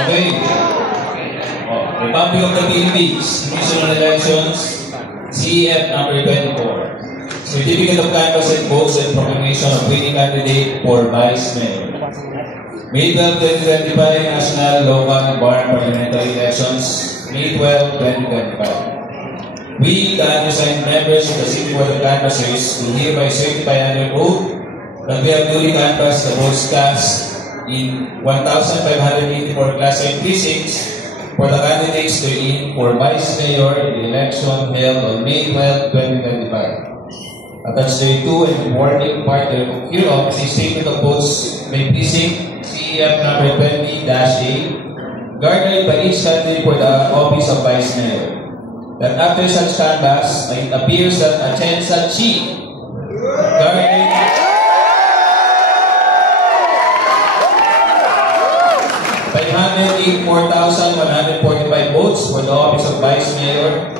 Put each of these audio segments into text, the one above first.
Okay. Republic of the Philippines, National Elections, CEF number 24. Certificate of Canvass and Votes and Proclamation of Winning Candidate for Vice Mayor. May 12, 2025, National, Local, and Barn Parliamentary Elections, May 12, 2025. We, the undersigned members of the City Board of Canvassers, do hereby certify under oath that we have duly canvassed the votes cast in 1,584 Class A precincts for the candidates therein for Vice Mayor in the election held on May 12, 2025. Attached thereto and forming part hereof is a statement of votes by precinct CEF number 20-8, garnered by each candidate for the office of Vice Mayor. That after such canvass, it appears that Atienza Chi garnered 584,145 votes for the office of Vice Mayor,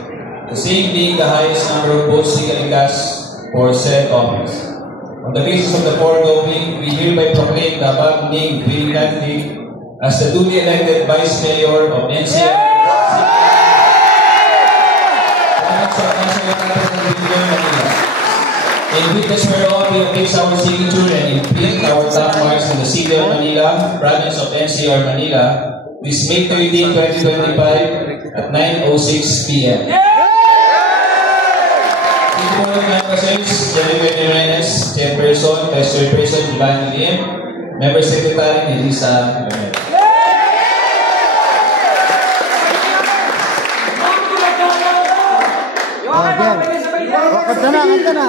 the same being the highest number of votes legally cast for said office. On the basis of the foregoing, we hereby proclaim the above named winning candidate as the duly elected Vice Mayor of NCR. In witness whereof we affix our signature and imprint our top marks in the City of Manila, Province of NCR Manila, this May 13, 2025 at 9:06 p.m. City Board of Canvassers, Jennifer Jimenez, Chairperson, Vice Chairperson, Giovanni Lim, Member Secretary, Elisa Ramel. Kanta na.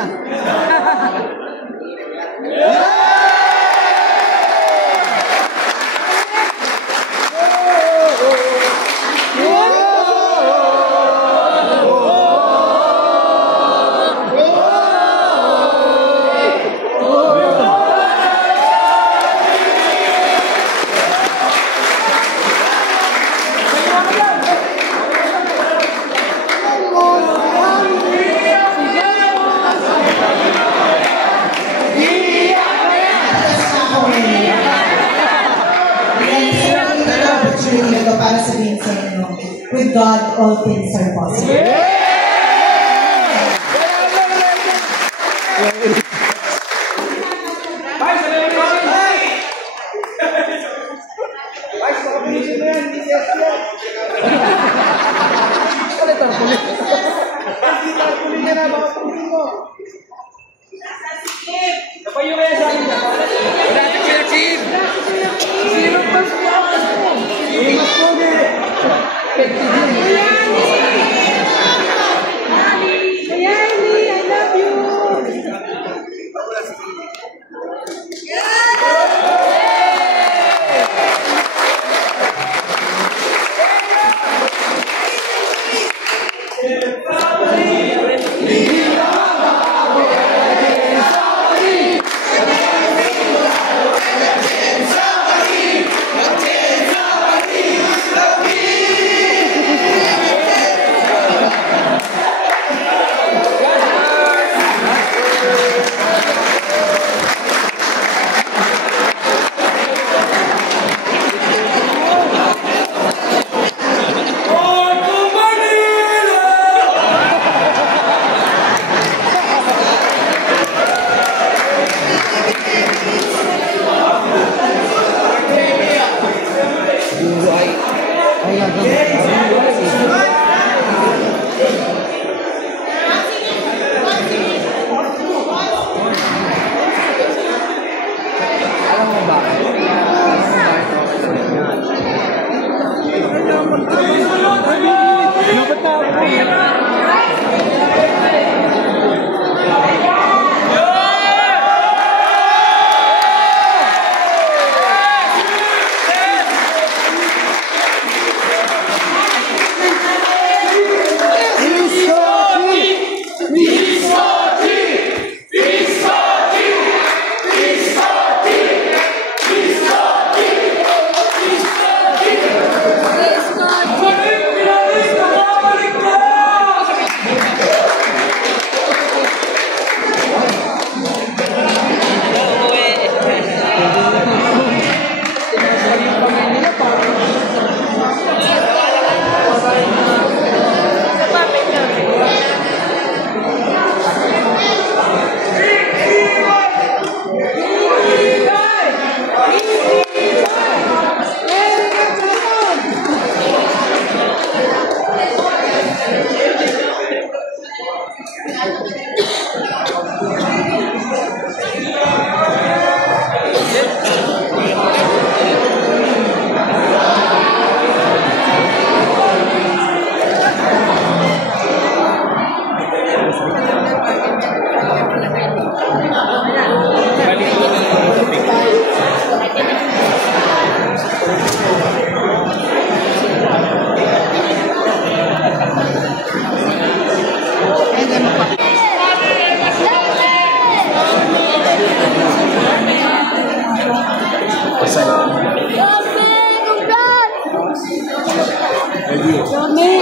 Para sabihin sa inyo, with God, all things are possible.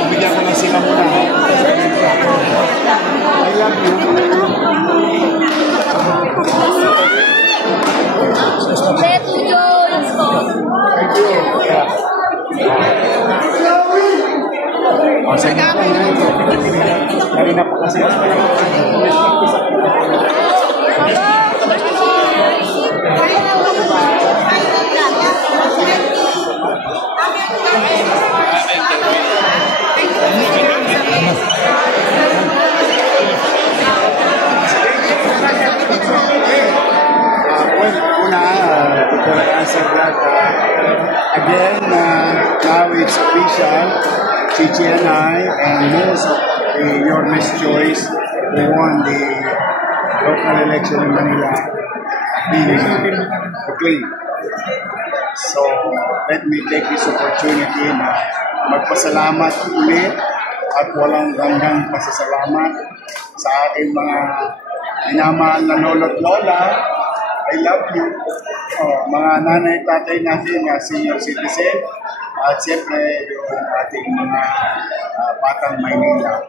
Bigyan ko na sila muna. I love you. Sige po. Kanina pa kasi. Before I answer that, again, now it's official. Chichi and I, and most of your Miss Choice, who won the local election in Manila, being proclaimed. So, let me take this opportunity na magpasalamat ulit at walang hanggang pasasalamat sa aking mga minamahal na lolo't lola. I love you. Mga nanay, tatay natin, senior citizen, at siyempre yung ating mga batang Maynila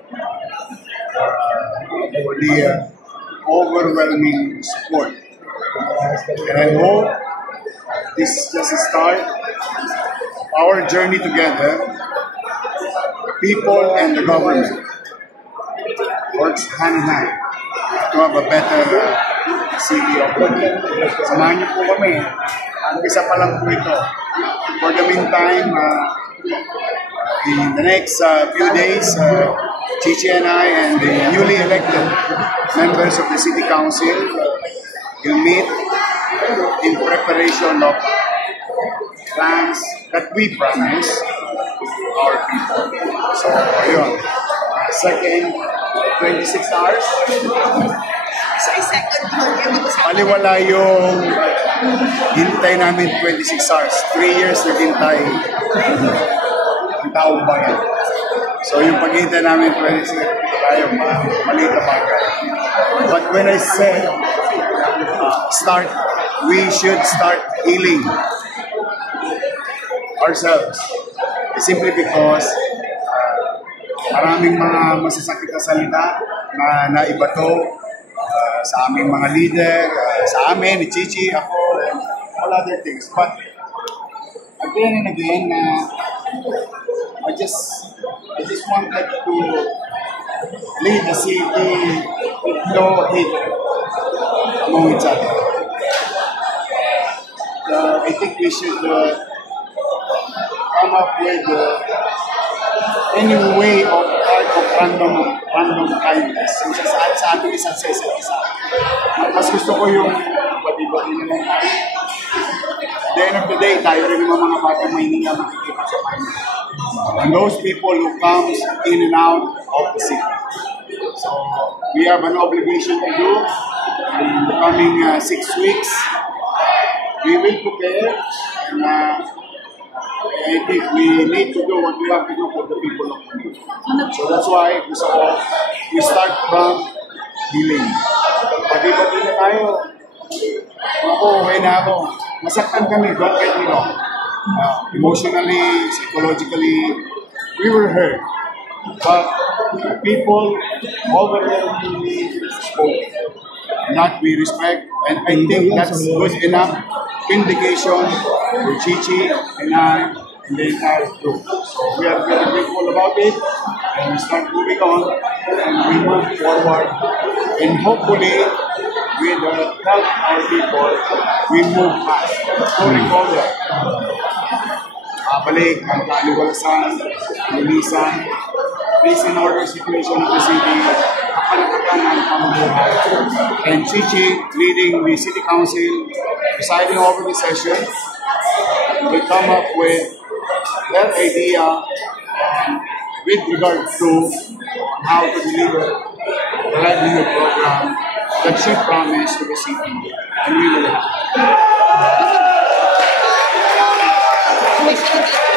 for the overwhelming support. And I hope this is just a start. Our journey together, the people and the government, works hand in hand to have a better city of Manila. Samahan niyo po kami. Umpisa pa lang po ito. For the meantime, in the next few days, Chichi and I and the newly elected members of the City Council will meet in preparation of plans that we promise our people. So, ayun. Second, 26 hours. Paliwala yung hintay namin 26 hours. 3 years na hintay ang taong bayan. So yung paghintay namin 26 tayo, maliit na bagay. But when I said we should start healing ourselves. Simply because maraming mga masasakit na salita na naibato sa aming mga leader, sa amin, ni Chichi, ako, and all other things. But again and again, I just wanted to lead the city with no hate among each other. I think we should come up with any way of random kindness. Yung sa ating isa sa isa. Mas gusto ko yung bati-bati na lang tayo. At the end of the day, tayo rin yung mga batang Maynila makikita sa Maynila. And those people who comes in and out of the city. So, we have an obligation to do in the coming 6 weeks. We will prepare and I think we need to do what we have to do for the people of Manila. So that's why we start from healing. Pati-pati na tayo. Ako, okay na ako. Masaktan kami, don't get me wrong. Emotionally, psychologically, we were hurt. But people overwhelmingly spoke. That we respect, and I think that's good enough indication for Chichi and I and the entire group. So we are very grateful about it, and we start moving on, and we move forward, and hopefully, with the help of our people, we move fast to recover. Balik ang kaliwalasan, linisan, peace and order situation of the city, kapalakakan ng pamumuhay. And Chichi, leading the City Council, presiding over the session, will come up with their idea with regard to how to deliver the livelihood program that she promised to the city. And we will Nice.